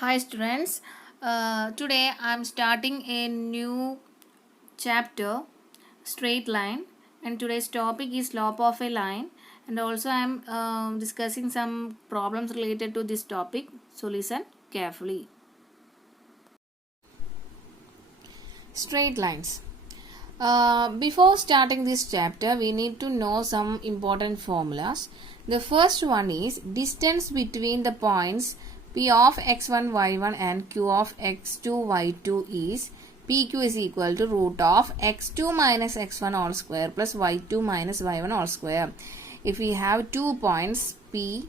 Hi students, today I am starting a new chapter, straight line, and today's topic is slope of a line, and also I am discussing some problems related to this topic, so listen carefully. Straight lines. Before starting this chapter, we need to know some important formulas. The first one is distance between the points P of x1, y1 and Q of x2, y2 is PQ is equal to root of x2 minus x1 all square plus y2 minus y1 all square. If we have 2 points P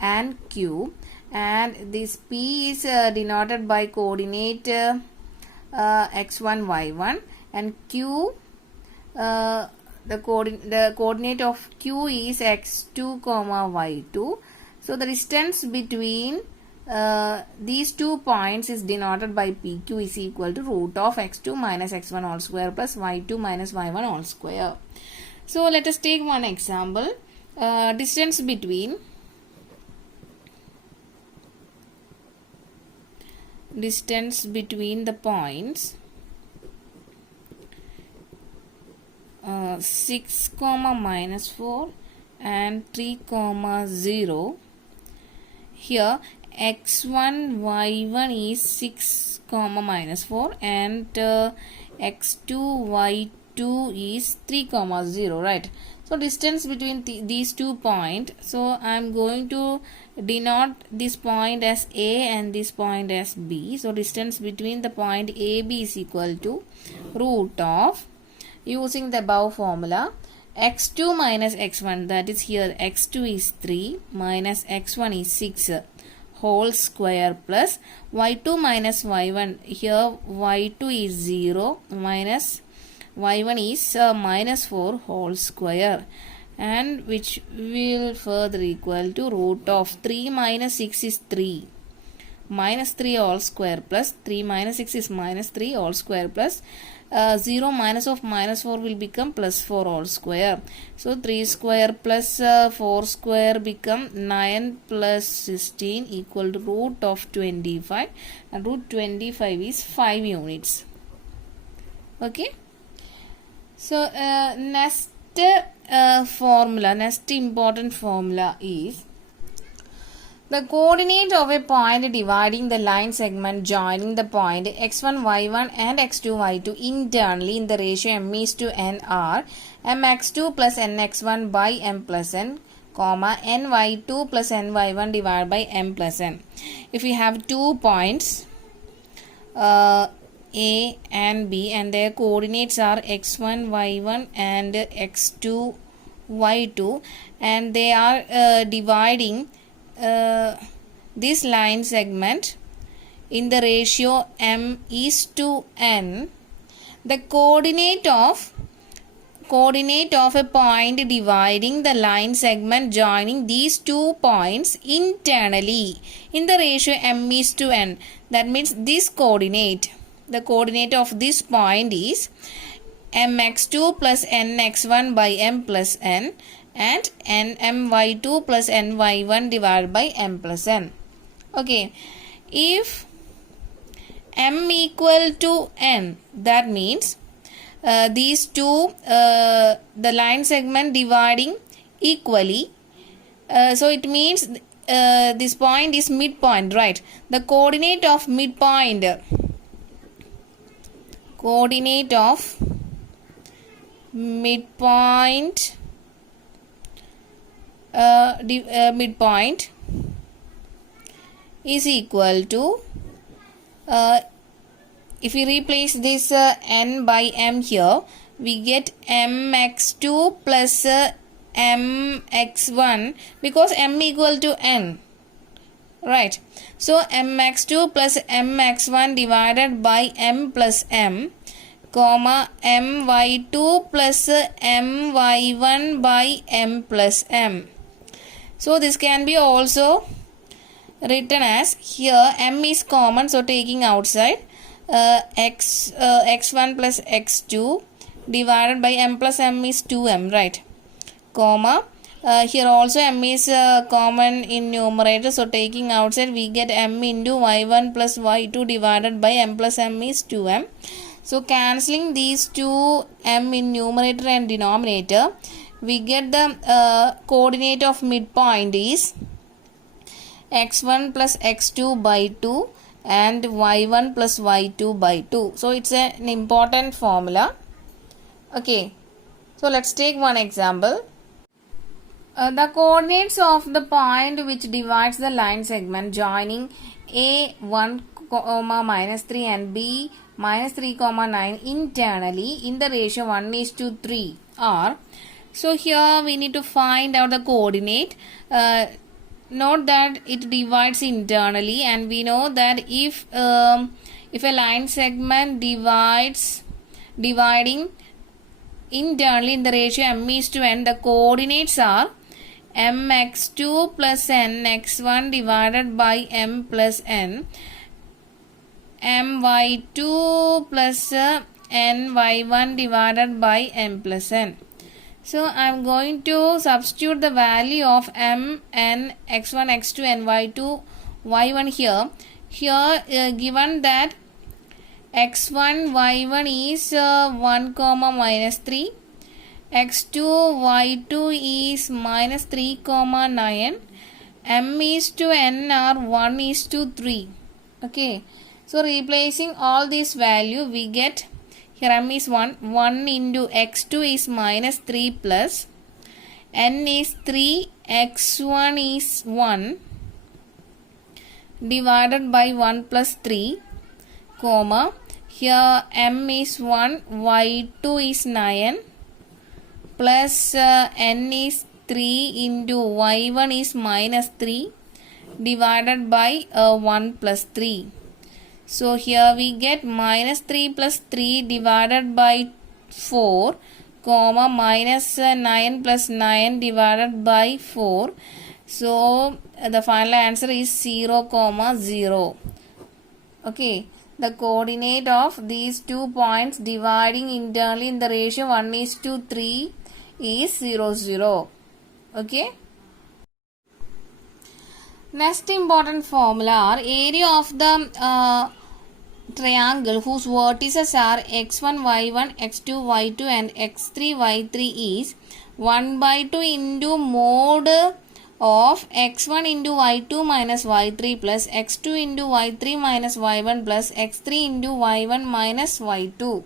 and Q, and this P is denoted by coordinate x1, y1, and Q, the coordinate of Q is x2 comma y2. So the distance between these 2 points is denoted by PQ is equal to root of x2 minus x1 all square plus y2 minus y1 all square. So let us take one example. Distance between the points 6 comma minus 4 and 3 comma 0. Here x1 y1 is 6 comma minus 4 and x2 y2 is 3 comma 0, right? So distance between these 2 points, so I am going to denote this point as A and this point as B. So distance between the point AB is equal to root of, using the above formula, x2 minus x1, that is here x2 is 3 minus x1 is 6 whole square plus y2 minus y1, here y2 is 0 minus y1 is minus 4 whole square, and which will further equal to root of 3 minus 6 is 3 minus 3 all square plus 3 minus 6 is minus 3 all square plus 0 minus of minus 4 will become plus 4 all square. So 3 square plus 4 square become 9 plus 16 equal to root of 25, and root 25 is 5 units. Okay. So next important formula is the coordinate of a point dividing the line segment joining the point x1, y1 and x2, y2 internally in the ratio m is to n are mx2 plus nx1 by m plus n, comma ny2 plus ny1 divided by m plus n. If we have 2 points A and B and their coordinates are x1, y1 and x2, y2, and they are dividing this line segment in the ratio m is to n, the coordinate of a point dividing the line segment joining these 2 points internally in the ratio m is to n, that means this coordinate, the coordinate of this point is mx2 plus nx1 by m plus n and nmy2 plus ny1 divided by m plus n. Okay, if m equal to n, that means these two, the line segment dividing equally, so it means this point is midpoint, right? The coordinate of midpoint, midpoint is equal to, if we replace this n by m here, we get mx2 plus mx1 because m equal to n, right? So mx2 plus mx1 divided by m plus m, comma my2 plus my1 by m plus m. So this can be also written as, here m is common, so taking outside, x1 plus x2 divided by m plus m is 2m, right? Comma Here also m is common in numerator, so taking outside we get m into y1 plus y2 divided by m plus m is 2m. So cancelling these two m in numerator and denominator, we get the coordinate of midpoint is x1 plus x2 by 2 and y1 plus y2 by 2. So it's an important formula. Okay, so let's take one example. The coordinates of the point which divides the line segment joining a 1 comma minus 3 and b minus 3 comma 9 internally in the ratio 1:3 are. So here we need to find out the coordinate. Note that it divides internally, and we know that if a line segment dividing internally in the ratio m:n, the coordinates are mx2 plus nx1 divided by m plus n, my2 plus ny1 divided by m plus n. So I am going to substitute the value of m, n, x1, x2 and y2, y1 here. Here given that x1, y1 is 1 comma minus 3, x2, y2 is minus 3 comma 9, m is to n are 1:3. Okay, so replacing all these value we get here m is 1 into x2 is minus 3 plus n is 3, x1 is 1 divided by 1 plus 3 comma, here m is 1, y2 is 9 plus n is 3 into y1 is minus 3 divided by 1 plus 3. So here we get minus 3 plus 3 divided by 4 comma minus 9 plus 9 divided by 4. So the final answer is 0 comma 0. Okay, the coordinate of these 2 points dividing internally in the ratio 1:3 is 0, 0. Okay. Next important formula are area of the triangle whose vertices are x1, y1, x2, y2 and x3, y3 is 1 by 2 into mod of x1 into y2 minus y3 plus x2 into y3 minus y1 plus x3 into y1 minus y2.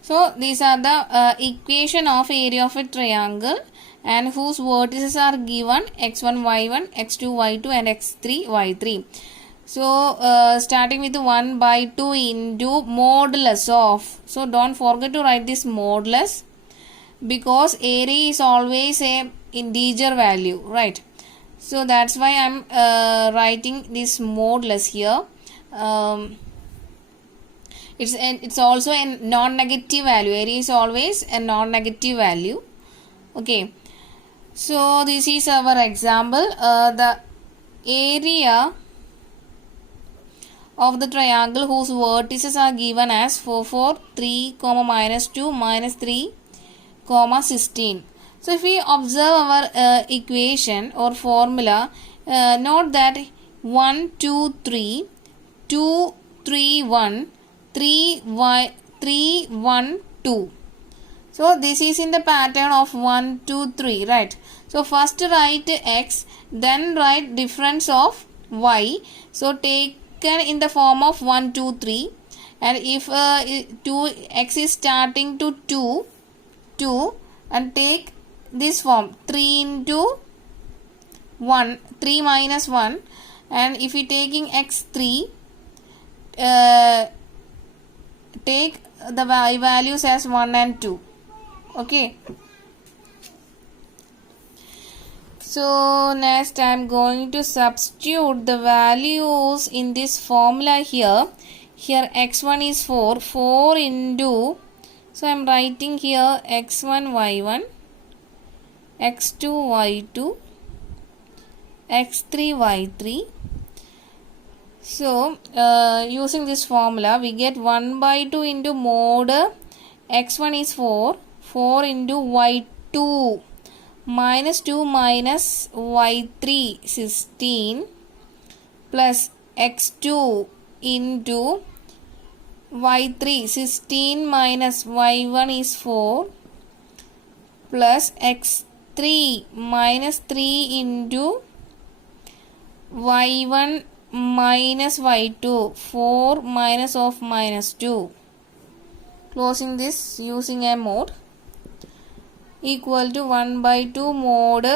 So these are the equation of area of a triangle and whose vertices are given x1, y1, x2, y2 and x3, y3. So starting with 1 by 2 into modulus of. So don't forget to write this modulus because area is always a integer value, right? So that's why I'm writing this modulus here. It's also a non-negative value. Area is always a non-negative value. Okay. So this is our example. The area of the triangle whose vertices are given as 4, 4, 3, comma minus 2, minus 3, comma 16. So if we observe our equation or formula, note that 1, 2, 3, 2, 3, 1, 3, 1, 2. So this is in the pattern of 1, 2, 3, right? So first write x, then write difference of y. So taken in the form of 1, 2, 3. And if 2x is starting to 2, 2 and take this form 3 into 1, 3 minus 1. And if we taking x3, take the values as 1 and 2. Okay. So next I am going to substitute the values in this formula here. Here x1 is 4, 4 into, so I am writing here x1, y1, x2, y2, x3, y3. So using this formula we get 1 by 2 into mod x1 is 4, 4 into y2. minus 2 minus y3 16 plus x2 into y3 16 minus y1 is 4 plus x3 minus 3 into y1 minus y2 4 minus of minus 2. Closing this using a mode equal to 1 by 2 mod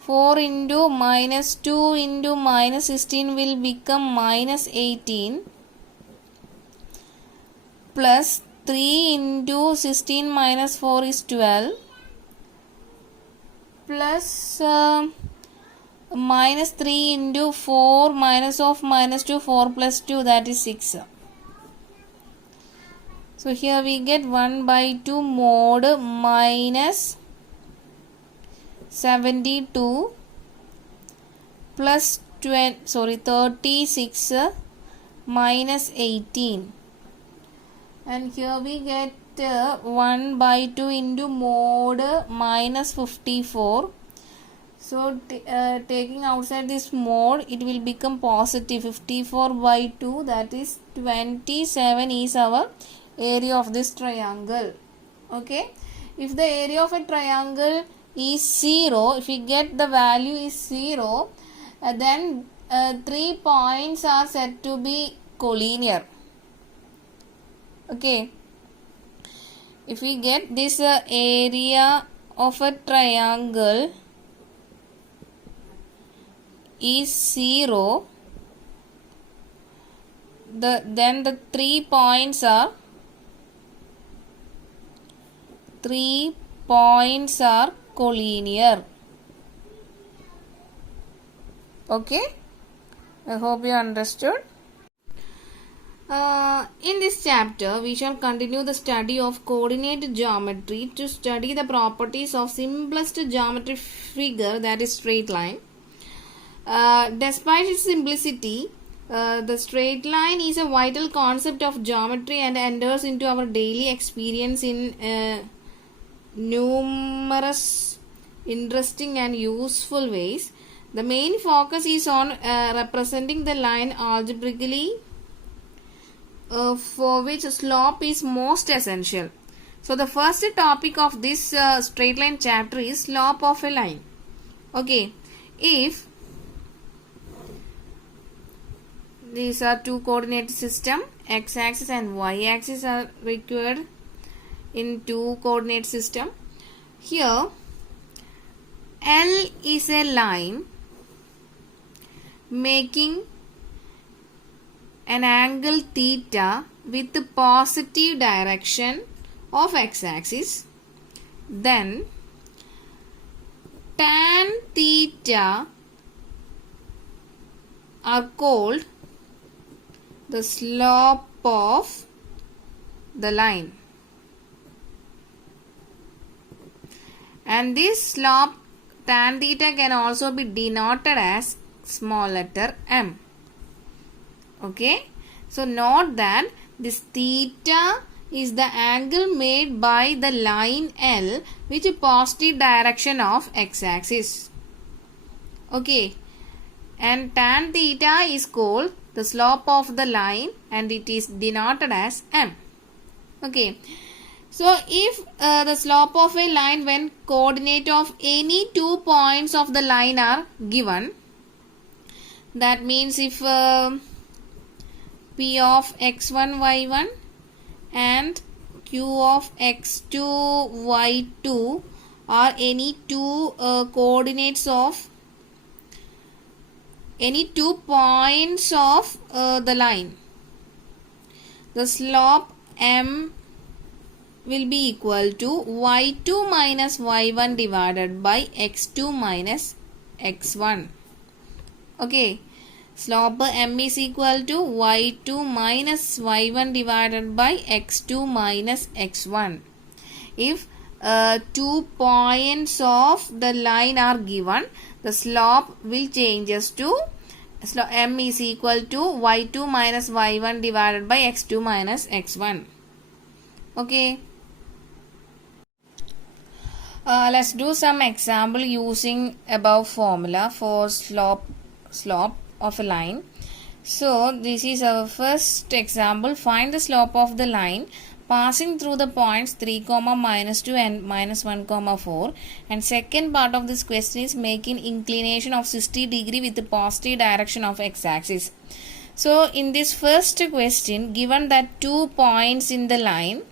4 into minus 2 into minus 16 will become minus 18 plus 3 into 16 minus 4 is 12 plus minus 3 into 4 minus of minus 2 4 plus 2 that is 6. So here we get 1 by 2 mod minus 72 plus 36 minus 18. And here we get 1 by 2 into mod minus 54. So taking outside this mode, it will become positive 54 by 2, that is 27 is our area of this triangle. Okay, if the area of a triangle is 0, if we get the value is 0, then 3 points are said to be collinear. Okay, if we get this area of a triangle is 0, then the 3 points are collinear. Okay, I hope you understood. In this chapter, we shall continue the study of coordinate geometry to study the properties of simplest geometric figure, that is straight line. Despite its simplicity, the straight line is a vital concept of geometry and enters into our daily experience in numerous interesting and useful ways. The main focus is on representing the line algebraically, for which slope is most essential. So the first topic of this straight line chapter is slope of a line. Okay, if these are two coordinate system, x-axis and y-axis are required in two coordinate system. Here L is a line making an angle theta with the positive direction of x-axis. Then tan theta are called the slope of the line. And this slope tan theta can also be denoted as small letter m. Okay, so note that this theta is the angle made by the line L which is positive direction of x-axis. Okay, and tan theta is called the slope of the line and it is denoted as m. Okay, so if the slope of a line when coordinate of any 2 points of the line are given, that means if P of x1 y1 and Q of x2 y2 are any two coordinates of any 2 points of the line, the slope m will be equal to y2 minus y1 divided by x2 minus x1. Okay, slope m is equal to y2 minus y1 divided by x2 minus x1. If 2 points of the line are given, the slope will changes to m is equal to y2 minus y1 divided by x2 minus x1. Okay. Let's do some example using above formula for slope of a line. So this is our first example. Find the slope of the line passing through the points 3 comma minus 2 and minus 1 comma 4, and second part of this question is making inclination of 60 degree with the positive direction of x-axis. So in this first question, given that 2 points in the line,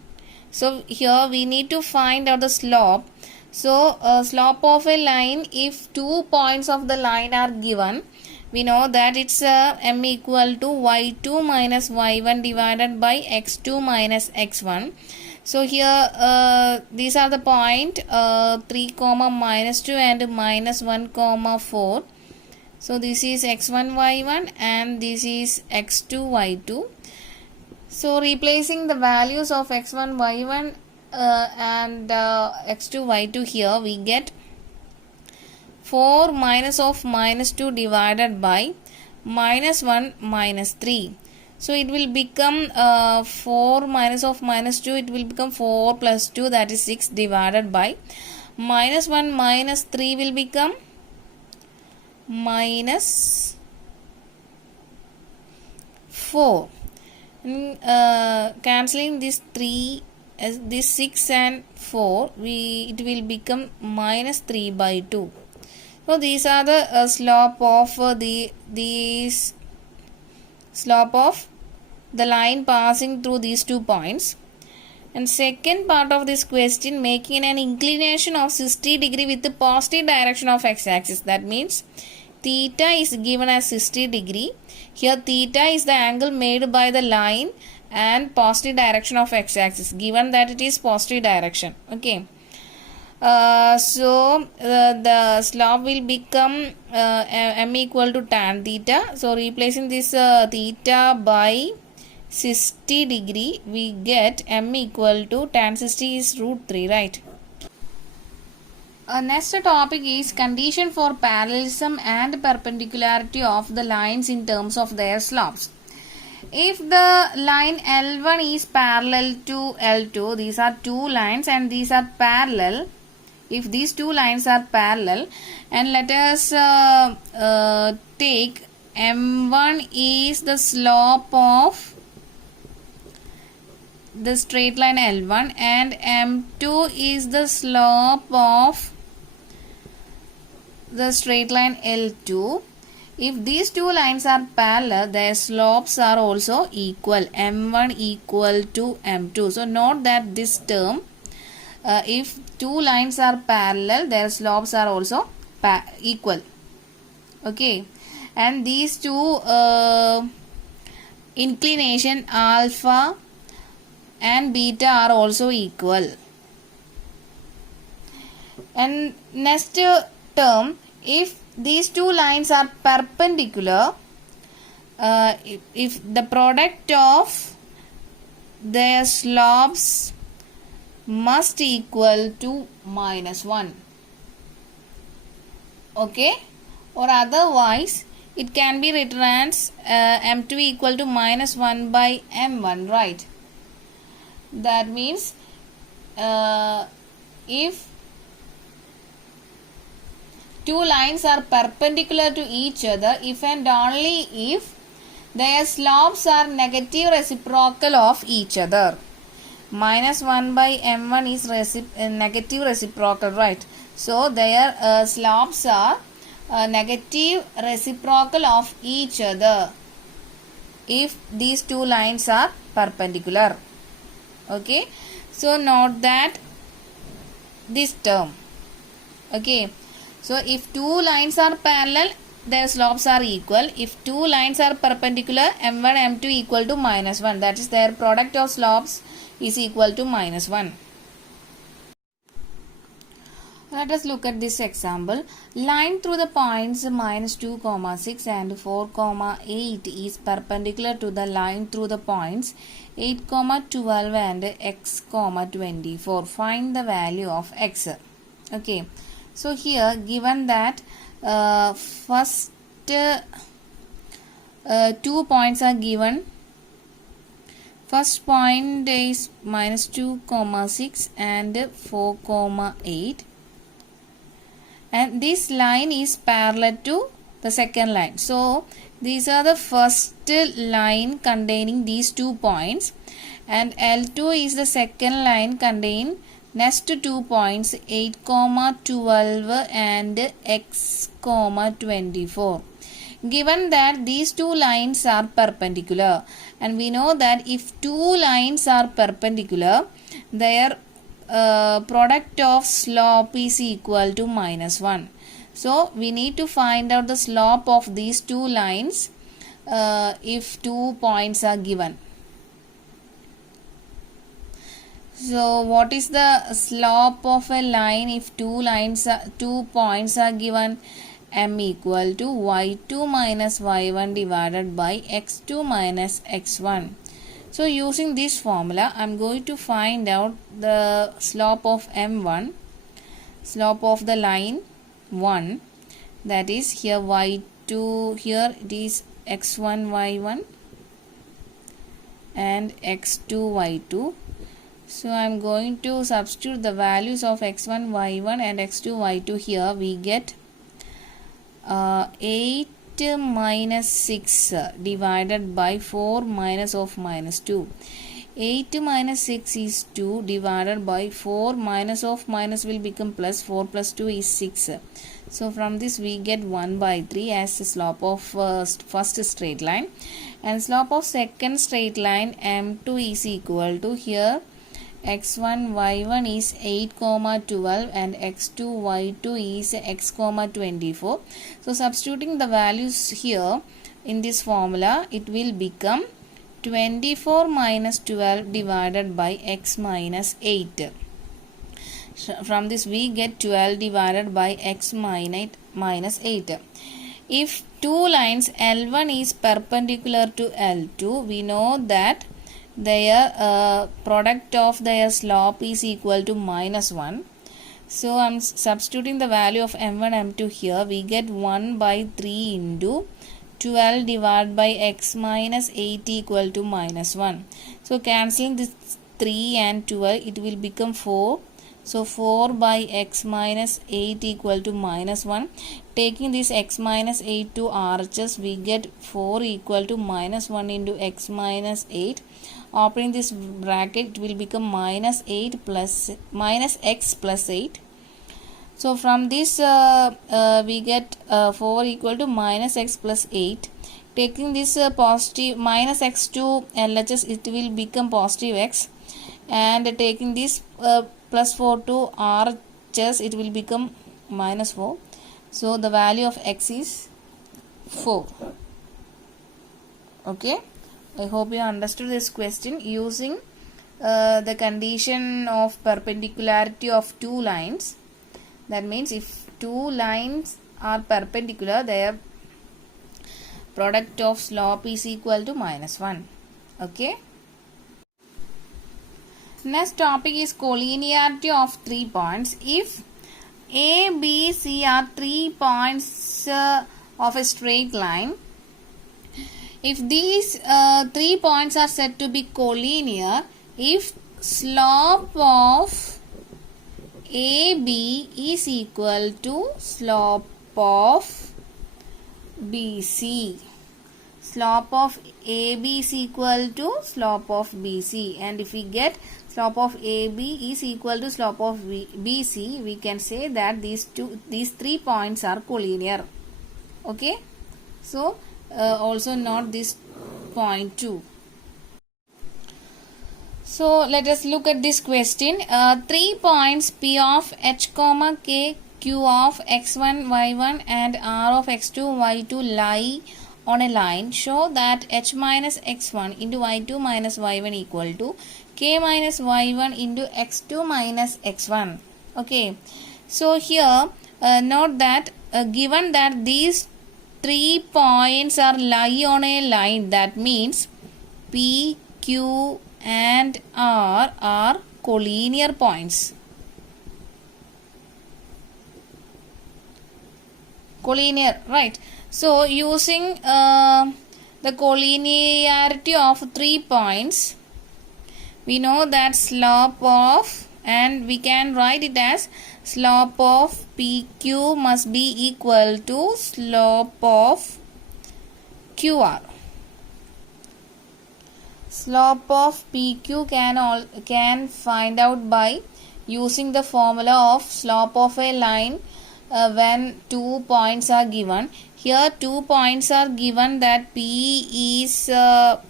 so here we need to find out the slope. So slope of a line, if 2 points of the line are given, we know that it's m equal to y2 minus y1 divided by x2 minus x1. So here these are the point 3 comma minus 2 and minus 1 comma 4. So this is x1 y1 and this is x2 y2. So replacing the values of x1 y1 and x2 y2 here, we get 4 minus of minus 2 divided by minus 1 minus 3. So it will become 4 minus of minus 2, it will become 4 plus 2, that is 6 divided by minus 1 minus 3 will become minus 4. Cancelling this 3, this 6 and 4, it will become minus 3 by 2. So these are the slope of slope of the line passing through these 2 points. And second part of this question, making an inclination of 60 degree with the positive direction of x-axis. That means theta is given as 60 degree. Here theta is the angle made by the line and positive direction of x-axis, given that it is positive direction. Okay. So the slope will become m equal to tan theta. So replacing this theta by 60 degree, we get m equal to tan 60 is root 3, right? Next topic is condition for parallelism and perpendicularity of the lines in terms of their slopes. If the line L1 is parallel to L2, these are 2 lines and these are parallel. If these 2 lines are parallel, and let us take M1 is the slope of the straight line L1 and M2 is the slope of the straight line L2. If these 2 lines are parallel, their slopes are also equal, M1 equal to M2. So note that this term, if 2 lines are parallel, their slopes are also equal. Okay, and these 2 inclination alpha and beta are also equal. And next term, if these 2 lines are perpendicular, if the product of their slopes must equal to minus 1. Okay, or otherwise it can be written as m2 equal to minus 1 by m1, right? That means if 2 lines are perpendicular to each other, if and only if their slopes are negative reciprocal of each other. Minus 1 by m1 is negative reciprocal, right? So their slopes are negative reciprocal of each other if these 2 lines are perpendicular. Okay, so note that this term. Okay, so if 2 lines are parallel, their slopes are equal. If 2 lines are perpendicular, m1 m2 equal to minus 1, that is their product of slopes is equal to minus 1. Let us look at this example. Line through the points minus 2, 6 and 4, 8 is perpendicular to the line through the points 8, 12 and x, 24. Find the value of x. Okay, so here given that first 2 points are given. First point is minus 2, 6 and 4, 8. and this line is parallel to the second line. So these are the first line containing these 2 points, and L2 is the second line containing next 2 points 8, 12 and x, 24. Given that these 2 lines are perpendicular, and we know that if 2 lines are perpendicular, their product of slope is equal to -1. So we need to find out the slope of these 2 lines if 2 points are given. So what is the slope of a line if 2 points are given? M equal to y2 minus y1 divided by x2 minus x1. So using this formula, I am going to find out the slope of M1, slope of the line 1, that is here y2, here it is x1 y1 and x2 y2. So I am going to substitute the values of x1 y1 and x2 y2 here. We get 8 minus 6 divided by 4 minus of minus 2. 8 minus 6 is 2 divided by 4 minus of minus will become plus, 4 plus 2 is 6. So from this we get 1 by 3 as the slope of first straight line, and slope of second straight line M2 is equal to here x1 y1 is 8, 12 and x2 y2 is x, 24. So substituting the values here in this formula, it will become 24 minus 12 divided by x minus 8. From this we get 12 divided by x minus 8. If 2 lines L1 is perpendicular to L2, we know that their product of their slope is equal to -1. So I am substituting the value of M1 M2 here. We get 1 by 3 into 12 divided by x minus 8 equal to -1. So cancelling this 3 and 12, it will become 4. So 4 by x minus 8 equal to -1. Taking this x minus 8 to RHS, we get 4 equal to -1 into x minus 8. Opening this bracket, it will become minus x plus 8. So from this we get 4 equal to minus x plus 8. Taking this positive minus x to LHS, it will become positive x, and taking this plus 4 to RHS, it will become -4. So the value of x is 4. Okay, I hope you understood this question using the condition of perpendicularity of 2 lines. That means if 2 lines are perpendicular, their product of slope is equal to -1. Okay. Next topic is collinearity of 3 points. If A, B, C are 3 points of a straight line, if these 3 points are said to be collinear, if slope of AB is equal to slope of BC. Slope of AB is equal to slope of BC, and if we get slope of AB is equal to slope of BC, we can say that these 3 points are collinear. Okay, so also note this point too. So let us look at this question. 3 points P of h comma k, Q of x1 y1 and R of x2 y2 lie on a line. Show that h minus x1 into y2 minus y1 equal to k minus y1 into x2 minus x1. Okay, so here note that given that these 3 points are lie on a line, that means P, Q and R are collinear points. Collinear, right? So using the collinearity of 3 points, we know that slope of, and we can write it as slope of PQ must be equal to slope of QR. Slope of PQ can find out by using the formula of slope of a line when 2 points are given. Here 2 points are given, that P is the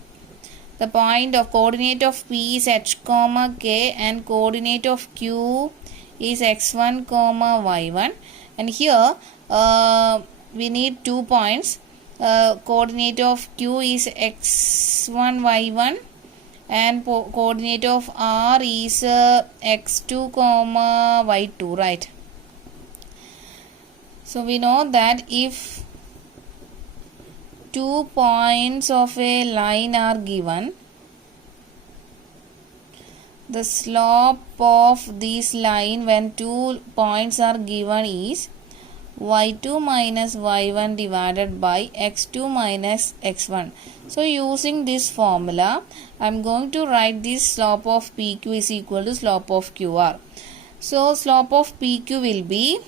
point of coordinate of P is h comma k and coordinate of Q is x1 comma y1, and here we need 2 points. Coordinate of Q is x1 y1 and coordinate of R is x2 comma y2, right? So we know that if 2 points of a line are given, the slope of this line when 2 points are given is y2 minus y1 divided by x2 minus x1. So using this formula, I am going to write this slope of PQ is equal to slope of QR. So slope of PQ will be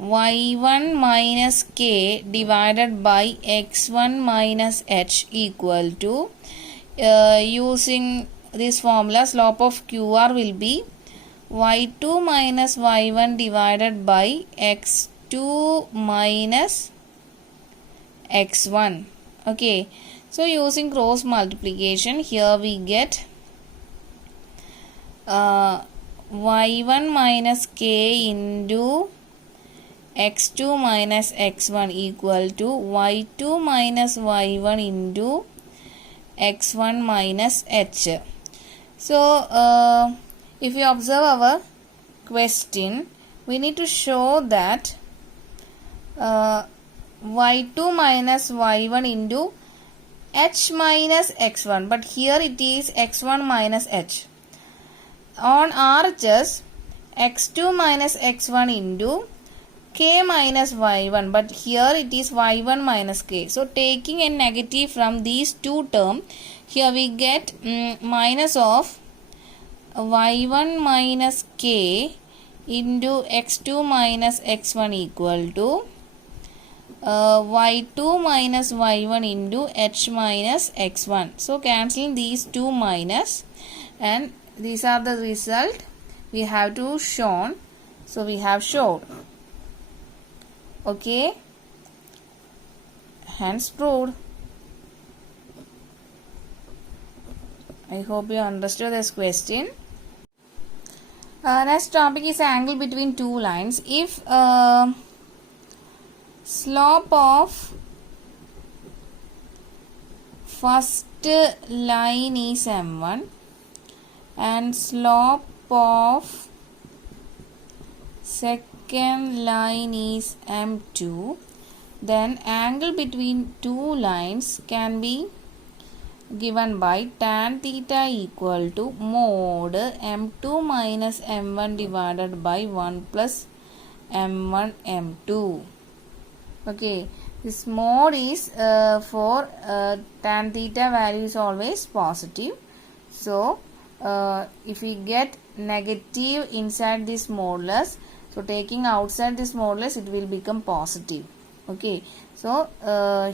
y1 minus k divided by x1 minus h equal to, using this formula, slope of QR will be y2 minus y1 divided by x2 minus x1. Okay, so using cross multiplication, here we get y1 minus k into x2 minus x1 equal to y2 minus y1 into x1 minus h. So if you observe our question, we need to show that y2 minus y1 into h minus x1, but here it is x1 minus h. On RHS, x2 minus x1 into k minus y1, but here it is y1 minus k. So taking a negative from these two terms, here we get minus of y1 minus k into x2 minus x1 equal to y2 minus y1 into h minus x1. So cancelling these two minus, and these are the result we have to shown. So we have showed. Okay, hence proved. I hope you understood this question. Next topic is angle between two lines. If slope of first line is m1 and slope of second line is m2, then angle between two lines can be given by tan theta equal to mod m2 minus m1 divided by 1 plus m1 m2. Okay, this mod is for tan theta value is always positive. So if we get negative inside this modulus, so taking outside this modulus, it will become positive. Okay, so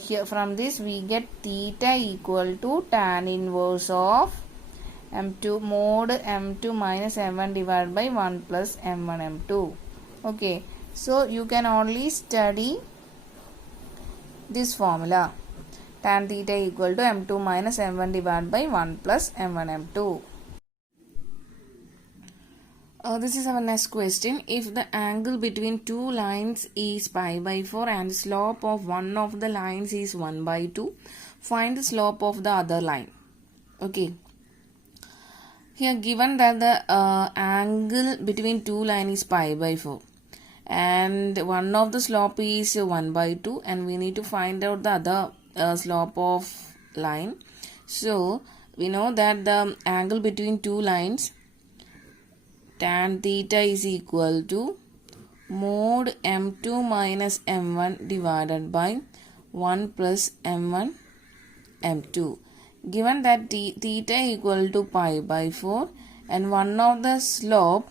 here from this we get theta equal to tan inverse of m2 mod m2 minus m1 divided by 1 plus m1 m2. Okay, so you can only study this formula, tan theta equal to m2 minus m1 divided by 1 plus m1 m2. This is our next question. If the angle between two lines is pi by 4 and the slope of one of the lines is 1 by 2, find the slope of the other line. Okay. Here given that the angle between two lines is pi by 4 and one of the slope is 1 by 2 and we need to find out the other slope of line. So we know that the angle between two lines, tan theta is equal to mod m2 minus m1 divided by 1 plus m1 m2. given that theta equal to pi by 4 and one of the slope,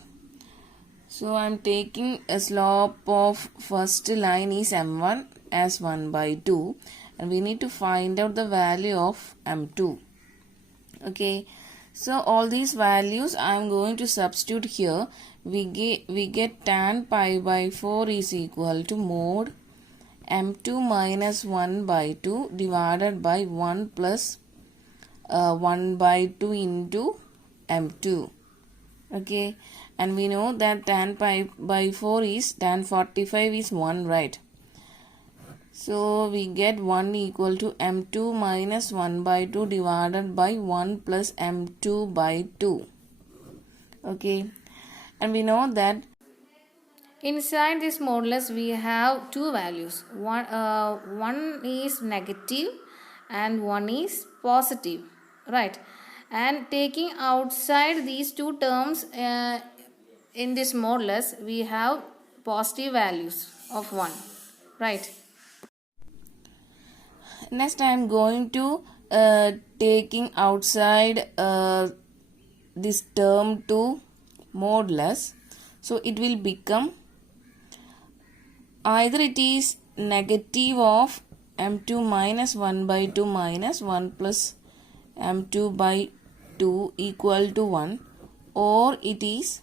so I am taking a slope of first line is m1 as 1 by 2 and we need to find out the value of m2. Okay, so all these values I am going to substitute here. We get tan pi by 4 is equal to mod m2 minus 1 by 2 divided by 1 plus 1 by 2 into m2. Okay, and we know that tan pi by 4 is tan 45 is 1, right? So we get 1 equal to m2 minus 1 by 2 divided by 1 plus m2 by 2. Okay, and we know that inside this modulus we have two values. One is negative and one is positive, right? And taking outside these two terms in this modulus we have positive values of 1, right? Next I am going to taking outside this term to modulus, so it will become either it is negative of m2 minus 1 by 2 minus 1 plus m2 by 2 equal to 1, or it is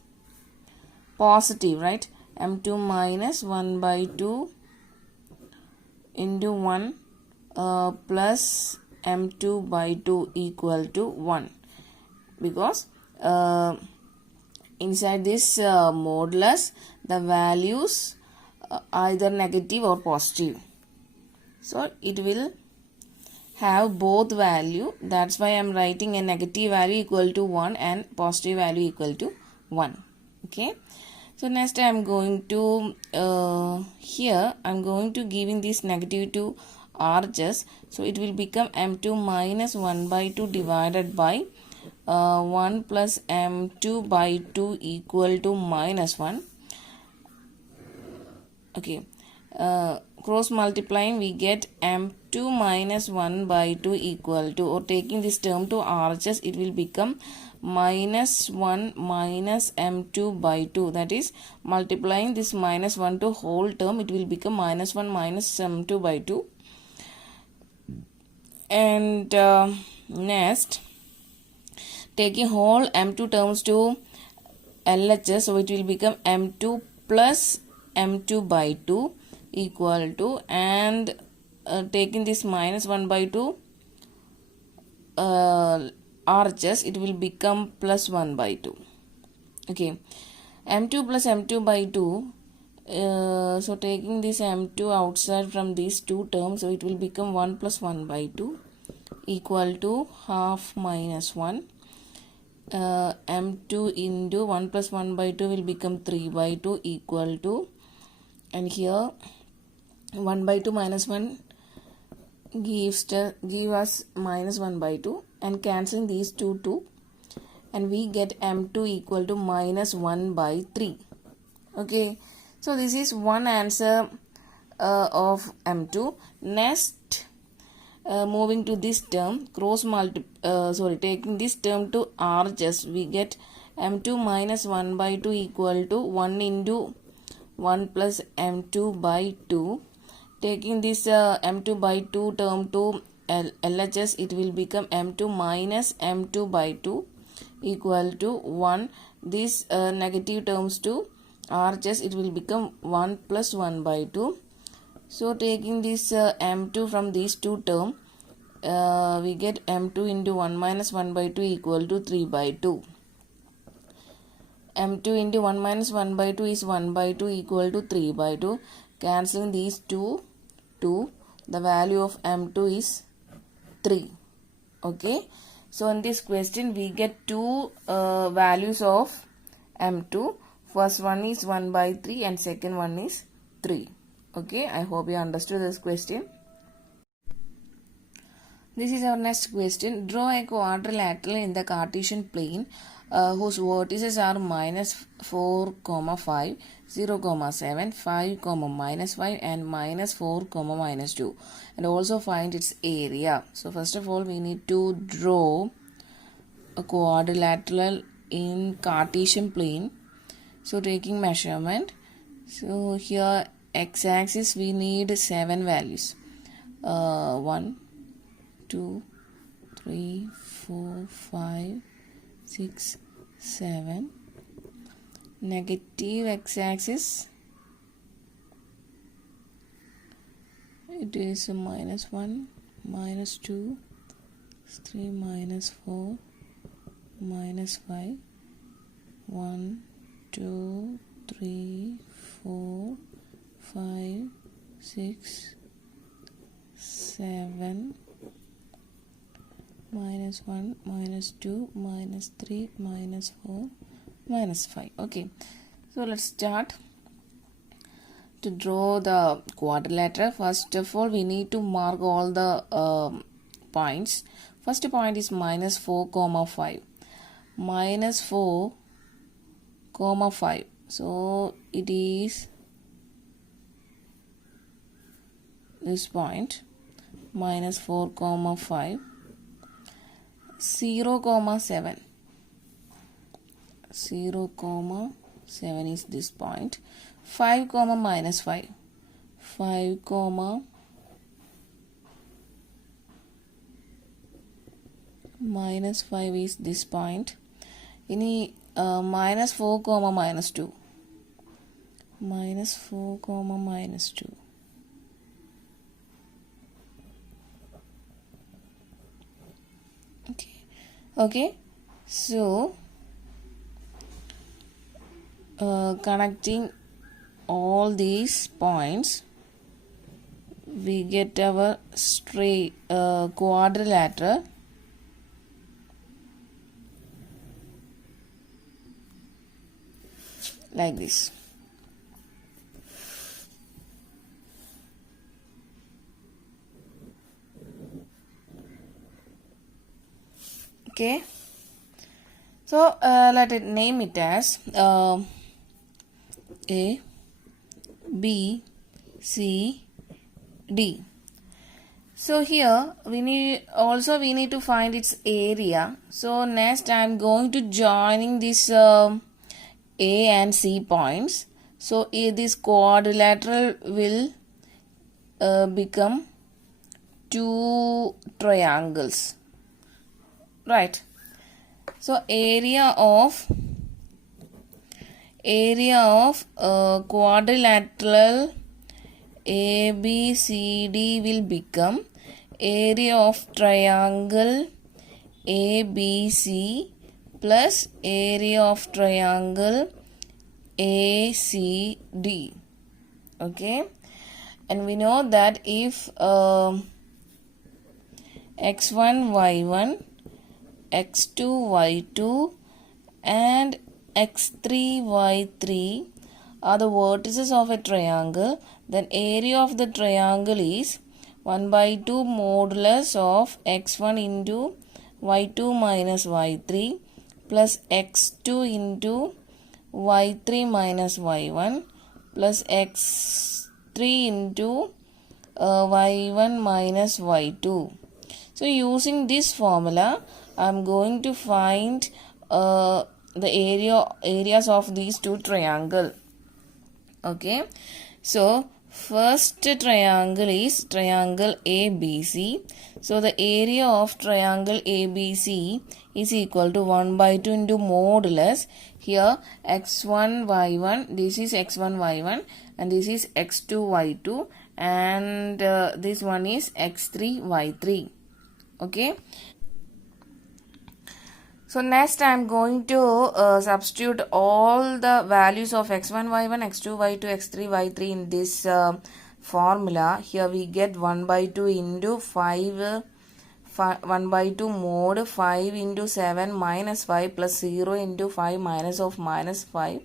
positive, right? m2 minus 1 by 2 into 1 plus m2 by 2 equal to 1, because inside this modulus the values either negative or positive, so it will have both value. That's why I am writing a negative value equal to 1 and positive value equal to 1. Okay, so next I am going to here I am going to giving this negative to RHS, so it will become m2 minus 1 by 2 divided by 1 plus m2 by 2 equal to minus 1. Okay, cross multiplying we get m2 minus 1 by 2 equal to, or taking this term to RHS, it will become minus 1 minus m2 by 2, that is multiplying this minus 1 to whole term, it will become minus 1 minus m2 by 2. And next taking whole m2 terms to LHS, so it will become m2 plus m2 by 2 equal to, and taking this minus 1 by 2 RHS, it will become plus 1 by 2. Okay, m2 plus m2 by 2, so taking this m2 outside from these two terms, so it will become 1 plus 1 by 2 equal to half minus 1. M2 into 1 plus 1 by 2 will become 3 by 2 equal to, and here 1 by 2 minus 1 give us minus 1 by 2, and cancelling these two, and we get m2 equal to minus 1 by 3. Okay, so this is one answer of m2. Next, moving to this term, taking this term to RHS, we get m2 minus 1 by 2 equal to 1 into 1 plus m2 by 2. Taking this m2 by 2 term to LHS, it will become m2 minus m2 by 2 equal to 1. These negative terms to RHS, it will become 1 plus 1 by 2. So taking this m2 from these two terms, we get m2 into 1 minus 1 by 2 equal to 3 by 2. m2 into 1 minus 1 by 2 is 1 by 2 equal to 3 by 2. Cancelling these two, the value of m2 is 3. Okay, so in this question we get two values of m2. First one is 1 by 3 and second one is 3. Okay, I hope you understood this question. This is our next question. Draw a quadrilateral in the Cartesian plane whose vertices are minus 4 comma 5, 0 comma 7, 5 comma minus 5 and minus 4 comma minus 2, and also find its area. So first of all we need to draw a quadrilateral in Cartesian plane. So taking measurement, so here x-axis we need 7 values, 1 2 3 4 5 6 7. Negative x-axis, it is minus 1, minus 2, 3, minus 4, minus 5, 1 2 3 4 5 6 7, minus 1, minus 2, minus 3, minus 4, minus 5. Okay, so let's start to draw the quadrilateral. First of all we need to mark all the points. First point is minus 4 comma 5, minus 4 comma 5, so it is this point, minus 4 comma 5, 0 comma 7, 0 comma 7 is this point, 5 comma minus 5, 5 comma minus 5 is this point. Ini minus 4 comma minus 2, minus 4 comma minus 2. Okay, so connecting all these points we get our straight quadrilateral. Like this. Okay, so let it name it as A, B, C, D. So here we need to find its area. So next I am going to joining this A and C points. So this quadrilateral will become two triangles, right? So area of quadrilateral ABCD will become area of triangle ABC plus area of triangle ACD. Okay, and we know that if x1 y1, x2 y2 and x3 y3 are the vertices of a triangle, then area of the triangle is 1 by 2 modulus of x1 into y2 minus y3 plus x2 into y3 minus y1 plus x3 into y1 minus y2. So using this formula I am going to find the areas of these two triangles. Okay, so first triangle is triangle ABC. So the area of triangle ABC is equal to 1 by 2 into modulus. Here x1 y1, this is x1 y1 and this is x2 y2 and this one is x3 y3. Okay, so next I am going to substitute all the values of x1 y1, x2 y2, x3 y3 in this formula. Here we get 1 by 2 into 1 by 2 mod 5 into 7 minus 5 plus 0 into 5 minus of minus 5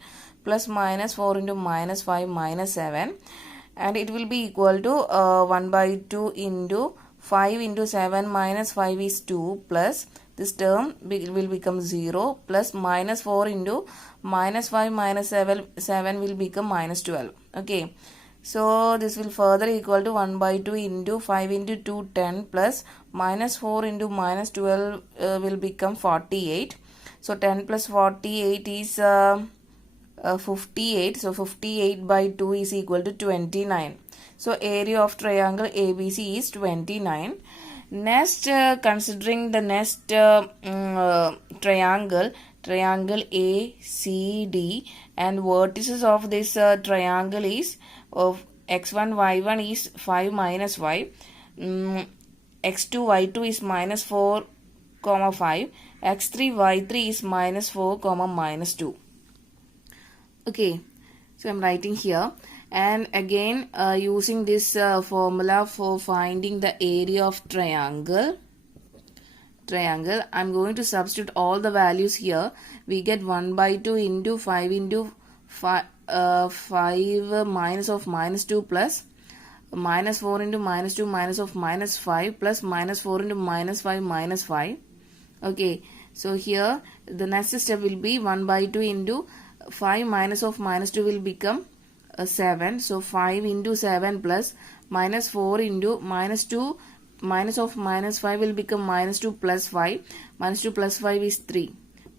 plus minus 4 into minus 5 minus 7, and it will be equal to 1 by 2 into 5 into 7 minus 5 is 2 plus this term will become 0 plus minus 4 into minus 5 minus 7 will become minus 12. Okay. So this will further equal to 1 by 2 into 5 into 2 10 plus minus 4 into minus 12 will become 48. So 10 plus 48 is 58. So 58 by 2 is equal to 29. So area of triangle ABC is 29. Next, considering the next triangle ACD, and vertices of this triangle is of x1 y1 is 5 minus y, x2 y2 is minus 4 comma 5, x3 y3 is minus 4 comma minus 2. Okay, so I'm writing here, and again using this formula for finding the area of triangle, I'm going to substitute all the values here. We get 1 by 2 into 5 into 5 minus of minus 2 plus minus 4 into minus 2 minus of minus 5 plus minus 4 into minus 5 minus 5. Okay, so here the next step will be 1 by 2 into 5 minus of minus 2 will become 7. So 5 into 7 plus minus 4 into minus 2 minus of minus 5 will become minus 2 plus 5. Minus 2 plus 5 is 3.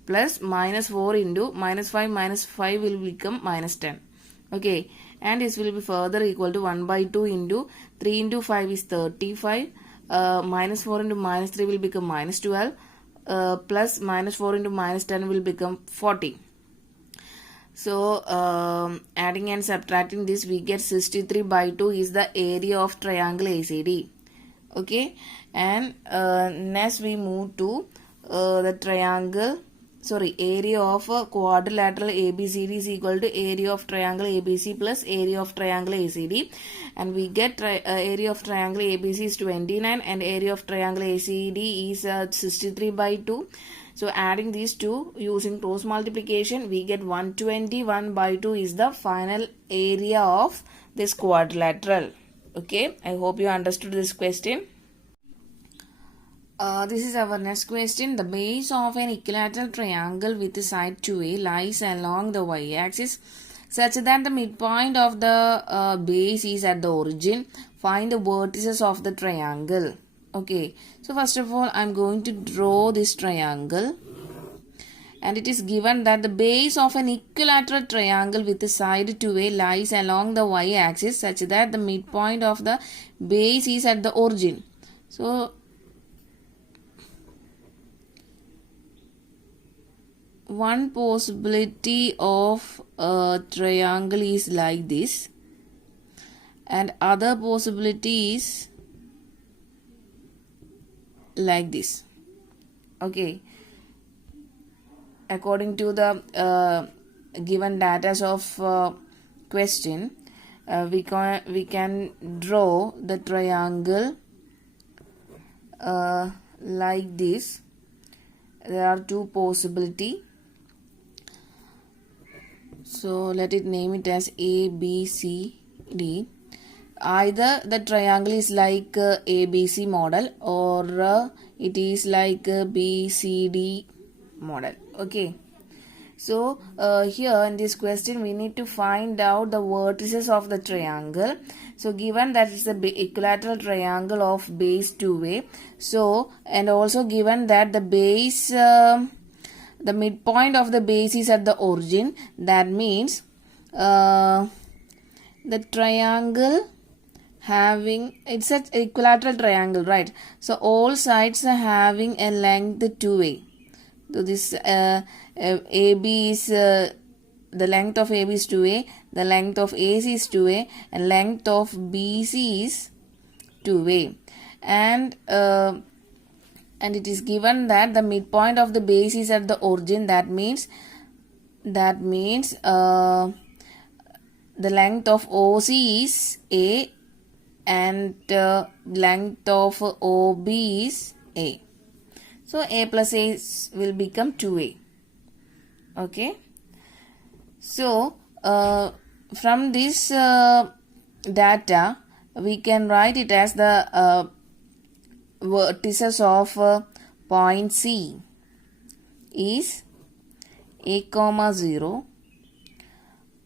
Plus minus 4 into minus 5 minus 5 will become minus 10. Okay. And this will be further equal to 1 by 2 into 3 into 5 is 35. Minus 4 into minus 3 will become minus 12. Plus minus 4 into minus 10 will become 40. So adding and subtracting this, we get 63 by 2 is the area of triangle ACD. Okay, and next we move to the area of quadrilateral ABCD is equal to area of triangle ABC plus area of triangle ACD, and we get area of triangle ABC is 29 and area of triangle ACD is 63 by 2. So adding these two using cross multiplication, we get 121 by 2 is the final area of this quadrilateral. Okay, I hope you understood this question. This is our next question. The base of an equilateral triangle with the side 2A lies along the y-axis such that the midpoint of the base is at the origin. Find the vertices of the triangle. Okay, so first of all, I'm going to draw this triangle, and it is given that the base of an equilateral triangle with the side 2A lies along the y-axis such that the midpoint of the base is at the origin. So one possibility of a triangle is like this, and other possibility is like this. Okay, according to the given data of question, we can draw the triangle like this. There are two possibility. So let it name it as A, B, C, D. Either the triangle is like ABC model, or it is like BCD model. Okay. So here in this question we need to find out the vertices of the triangle. So given that it's a equilateral triangle of base 2A. So and also given that the base the midpoint of the base is at the origin. That means the triangle having, it's an equilateral triangle, right? So all sides are having a length 2A. So this AB is the length of AB is 2A, the length of AC is 2A, and length of BC is 2A. And it is given that the midpoint of the base is at the origin. That means the length of OC is A and length of OB is A. So A plus A will become 2A. Okay. So from this data we can write it as the vertices of point C is a comma 0.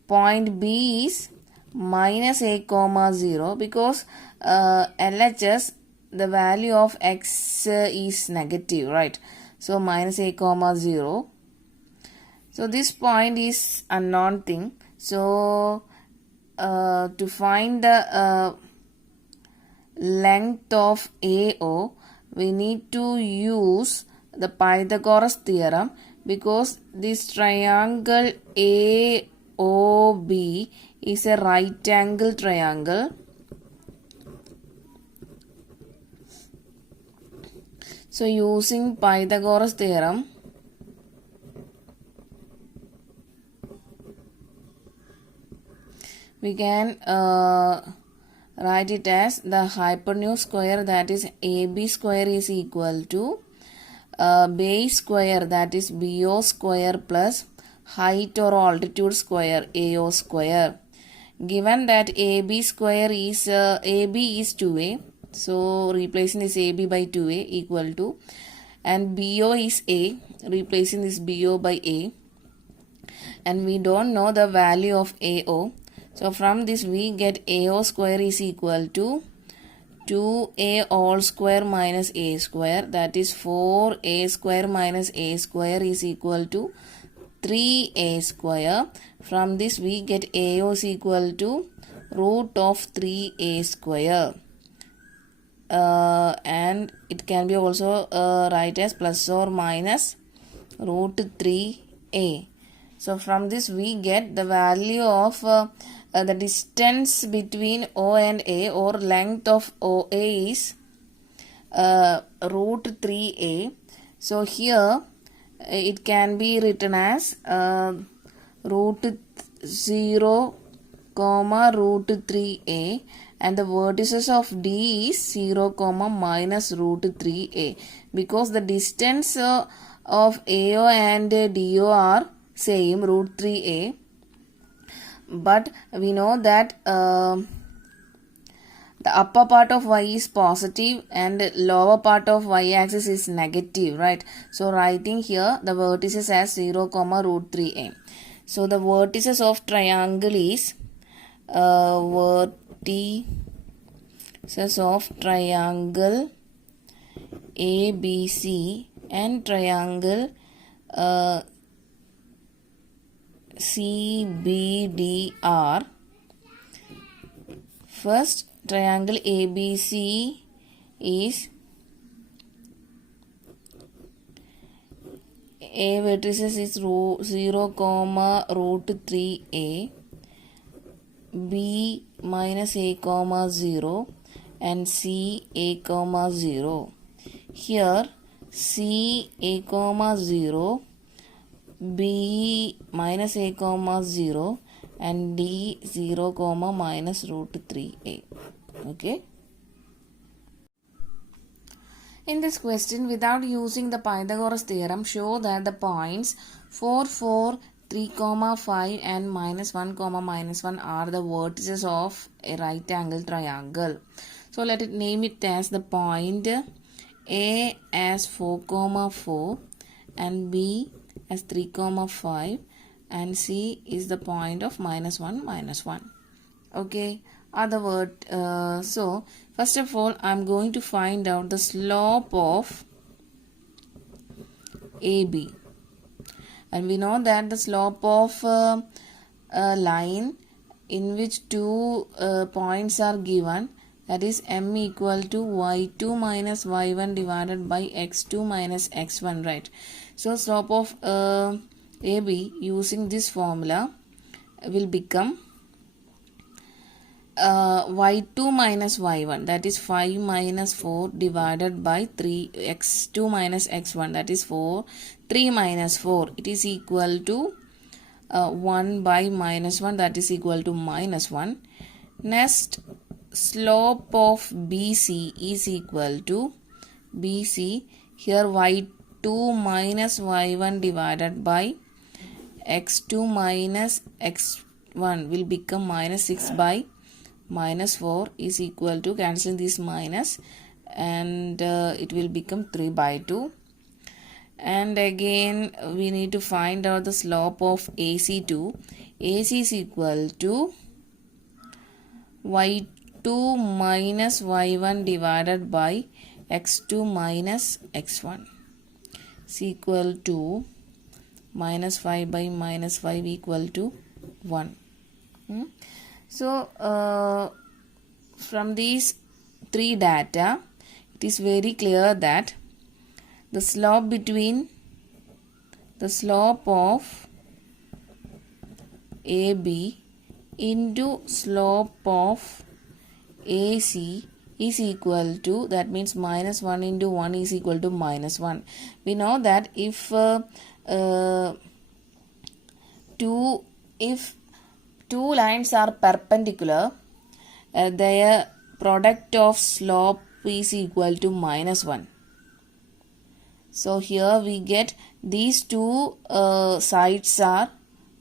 Point B is minus a comma 0 because LHS the value of x is negative, right? So minus a comma 0. So this point is unknown thing. So to find the length of AO, we need to use the Pythagoras theorem because this triangle AOB is a right angle triangle. So using Pythagoras theorem, we can write it as the hypotenuse square, that is AB square, is equal to base square, that is BO square, plus height or altitude square, AO square. Given that AB square is AB is 2A, so replacing this AB by 2A equal to, and BO is A, replacing this BO by A, and we don't know the value of AO. So from this we get AO square is equal to 2A all square minus A square, that is 4A square minus A square is equal to 3A square. From this we get AO is equal to root of 3A square. And it can be also write as plus or minus root 3A. So from this we get the value of the distance between O and A, or length of OA, is root 3A. So here it can be written as root 0 comma root 3A, and the vertices of D is 0 comma minus root 3A, because the distance of AO and DO are same, root 3A, but we know that the upper part of y is positive and lower part of y-axis is negative, right? So writing here the vertices as 0 comma root 3A. So the vertices of triangle is vertices of triangle ABC and triangle CBDR. First, triangle ABC is A vertices is 0 comma root 3A, B minus A comma 0, and C A comma 0. Here C A comma 0, B minus A comma 0, and D 0 comma minus root 3A. Okay. In this question, without using the Pythagoras theorem, show that the points 4, 4, 3, 5 and minus 1, minus 1 are the vertices of a right angle triangle. So let it name it as the point A as 4, 4 and B as 3, 5 and C is the point of minus 1, minus 1. Okay. Other word, so first of all I'm going to find out the slope of AB, and we know that the slope of a line in which two points are given, that is m equal to y2 minus y1 divided by x2 minus x1, right? So slope of AB using this formula will become y2 minus y1, that is 5 minus 4 divided by 3 x2 minus x1, that is 4, 3 minus 4, it is equal to 1 by minus 1, that is equal to minus 1. Next, slope of BC is equal to BC, here y2 minus y1 divided by x2 minus x1 will become minus 6 by minus 4 is equal to, cancelling this minus, and it will become 3 by 2. And again we need to find out the slope of AC2. AC is equal to y2 minus y1 divided by x2 minus x1 is equal to minus 5 by minus 5 equal to 1. So from these three data, it is very clear that the slope between the slope of AB into slope of AC is equal to, that means minus 1 into 1 is equal to minus 1. We know that if two lines are perpendicular, their product of slope is equal to minus 1. So here we get these two sides are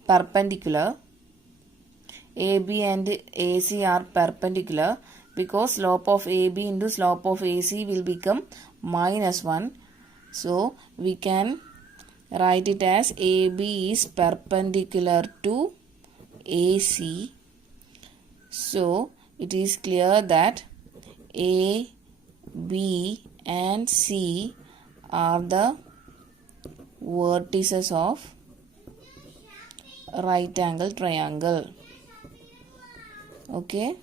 perpendicular. AB and AC are perpendicular because slope of AB into slope of AC will become minus 1. So we can write it as AB is perpendicular to AC. So it is clear that A, B and C are the vertices of right angle triangle. Okay.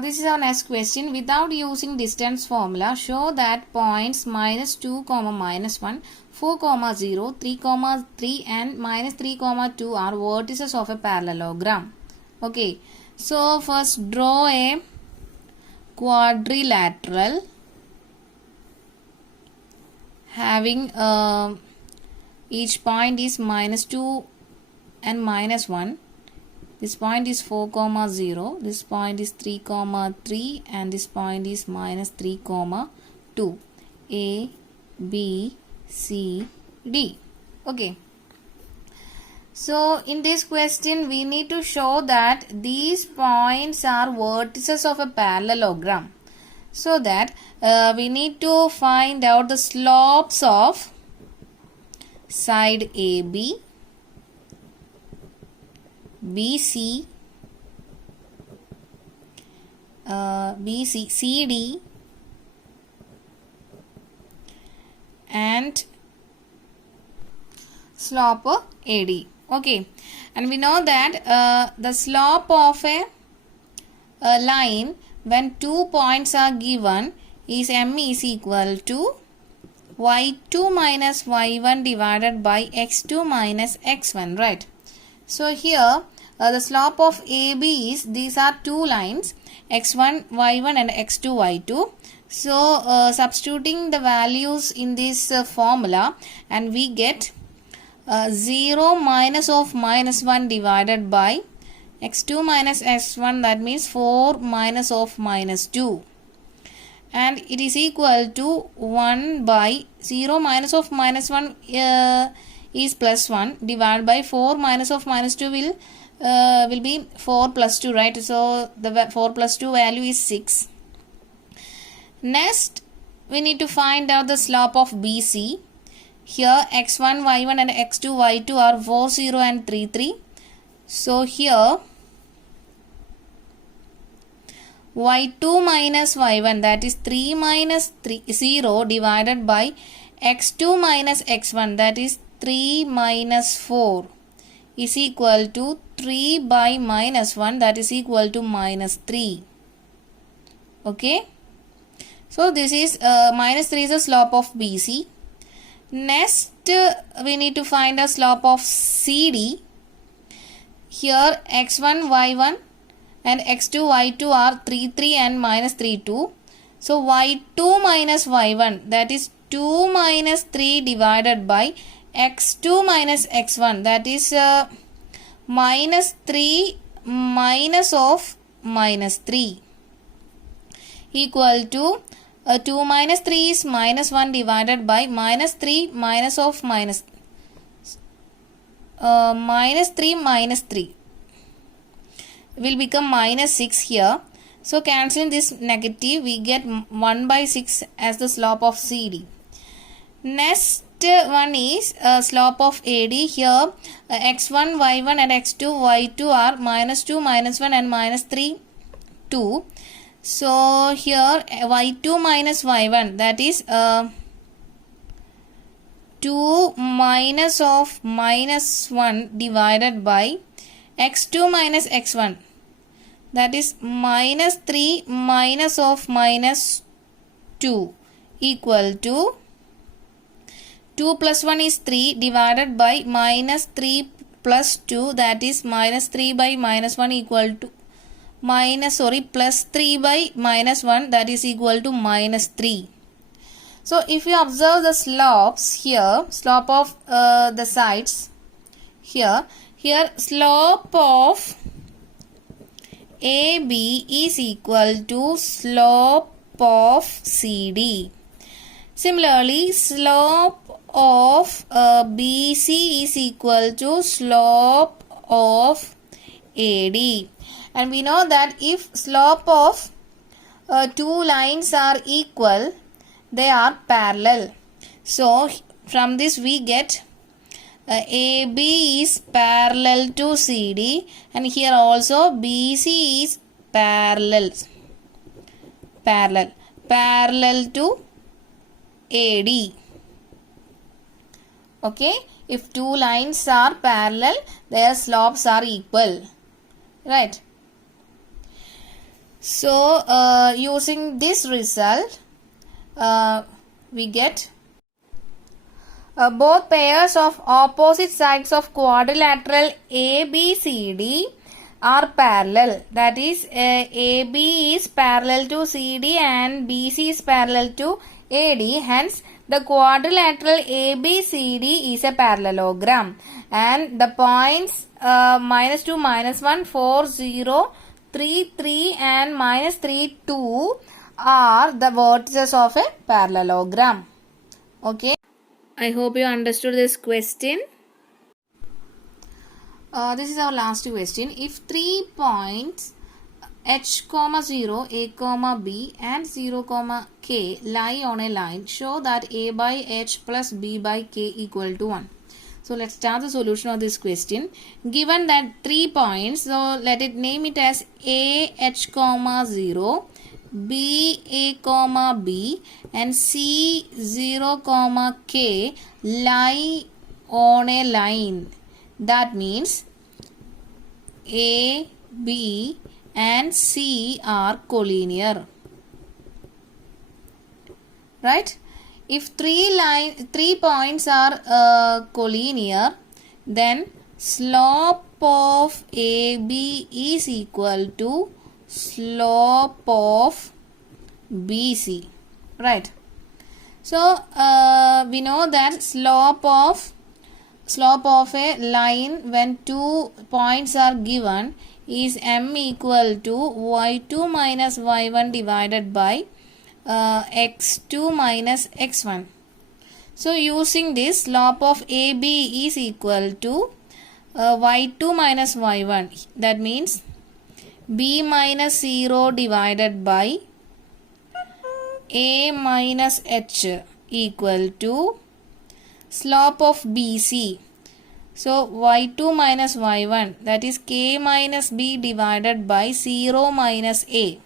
This is our next question. Without using distance formula, show that points minus 2, minus 1, 4, 0, 3, 3 and minus 3, 2 are vertices of a parallelogram. Okay. So first draw a quadrilateral having each point is minus 2 and minus 1. This point is 4, 0. This point is 3, 3 and this point is minus 3, 2. A, B, C, D. Okay. So in this question we need to show that these points are vertices of a parallelogram. So that we need to find out the slopes of side AB, BC, CD and slope AD. Okay, and we know that the slope of a line when 2 points are given is M is equal to y2 minus y1 divided by x2 minus x1, right? So here the slope of AB is, these are two lines, x1 y1 and x2 y2. So substituting the values in this formula, and we get 0 minus of minus 1 divided by x2 minus x1, that means 4 minus of minus 2. And it is equal to 1 by 0 minus of minus 1 is plus 1 divided by 4 minus of minus 2 will be 4 plus 2, right? So the 4 plus 2 value is 6. Next we need to find out the slope of BC. Here x1 y1 and x2 y2 are 4 0 and 3 3. So here y2 minus y1, that is 3 minus 0 divided by x2 minus x1, that is 3 minus 4 is equal to 3 by minus 1, that is equal to minus 3. Okay. So this is minus 3 is the slope of BC. Next we need to find a slope of CD. Here x1 y1 and x2 y2 are 3 3 and minus 3 2. So y2 minus y1, that is 2 minus 3 divided by x2 minus x1, that is minus 3 minus of minus 3 equal to 2 minus 3 is minus 1 divided by minus 3 minus of minus 3 minus 3. will become minus 6 here. So cancelling this negative, we get 1 by 6 as the slope of CD. Next one is slope of AD. Here x1, y1 and x2, y2 are minus 2, minus 1 and minus 3, 2. So here y2 minus y1, that is 2 minus of minus 1 divided by x2 minus x1, that is minus 3 minus of minus 2 equal to 2 plus 1 is 3 divided by minus 3 plus 2, that is minus 3 by minus 1 equal to plus 3 by minus 1, that is equal to minus 3. So if you observe the slopes here, slope of the sides here slope of AB is equal to slope of CD. Similarly, slope of BC is equal to slope of AD. And we know that if slope of two lines are equal, they are parallel. So from this we get AB is parallel to CD, and here also BC is parallel to AD. Okay, if two lines are parallel, their slopes are equal, right? So using this result, we get both pairs of opposite sides of quadrilateral ABCD are parallel. That is, AB is parallel to CD and BC is parallel to AD. Hence, the quadrilateral ABCD is a parallelogram. And the points minus 2, minus 1, 4, 0, 3, 3 and minus 3, 2 are the vertices of a parallelogram. Okay. I hope you understood this question. This is our last question. If 3 points h, 0, a, b and 0, k lie on a line, show that a by h plus b by k equal to 1. So let's start the solution of this question. Given that 3 points, so let it name it as a, h, 0, b, a, b and c, 0, k lie on a line. That means a, b and c are collinear, right? If 3 points are collinear, then slope of AB is equal to slope of BC, right? So we know that slope of a line when 2 points are given is m equal to y2 minus y1 divided by x2 minus x1. So using this, slope of AB is equal to y2 minus y1. That means b minus 0 divided by a minus h equal to slope of BC. So y2 minus y1, that is k minus b divided by 0 minus a.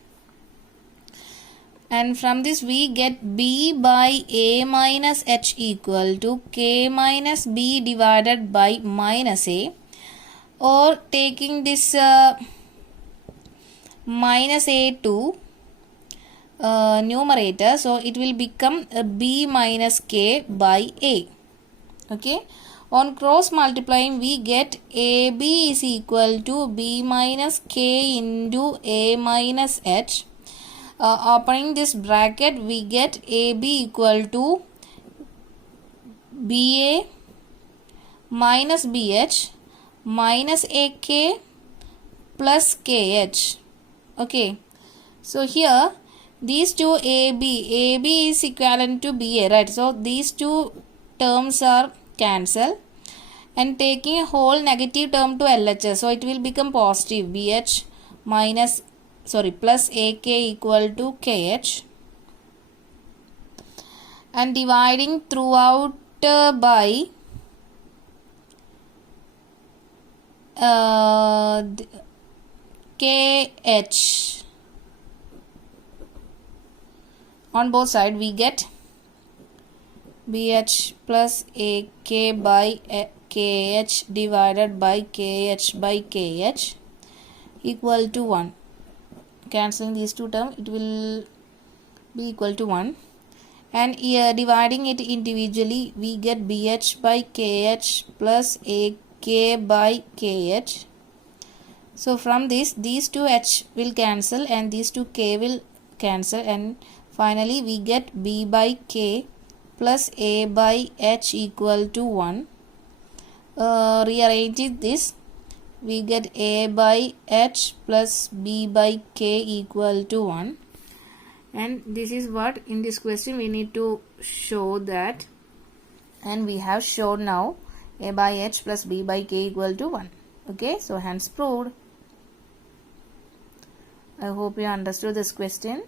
And from this we get b by a minus h equal to k minus b divided by minus a, or taking this minus a to numerator, so it will become b minus k by a. Okay, on cross multiplying we get AB is equal to b minus k into a minus h. Opening this bracket, we get AB equal to BA minus BH minus AK plus KH. Okay, so here these two AB is equivalent to BA, right? So these two terms are cancelled, and taking a whole negative term to LHS, so it will become positive BH plus AK equal to KH, and dividing throughout by KH. On both sides we get BH plus AK by KH divided by KH by KH equal to 1. Cancelling these two terms, it will be equal to 1. And here dividing it individually, we get BH by KH plus AK by KH. So from this, these two H will cancel and these two K will cancel, and finally we get B by K plus A by H equal to 1. Rearranging this, we get A by H plus B by K equal to 1. And this is what in this question we need to show that, and we have shown now A by H plus B by K equal to 1. Okay, so hence proved. I hope you understood this question.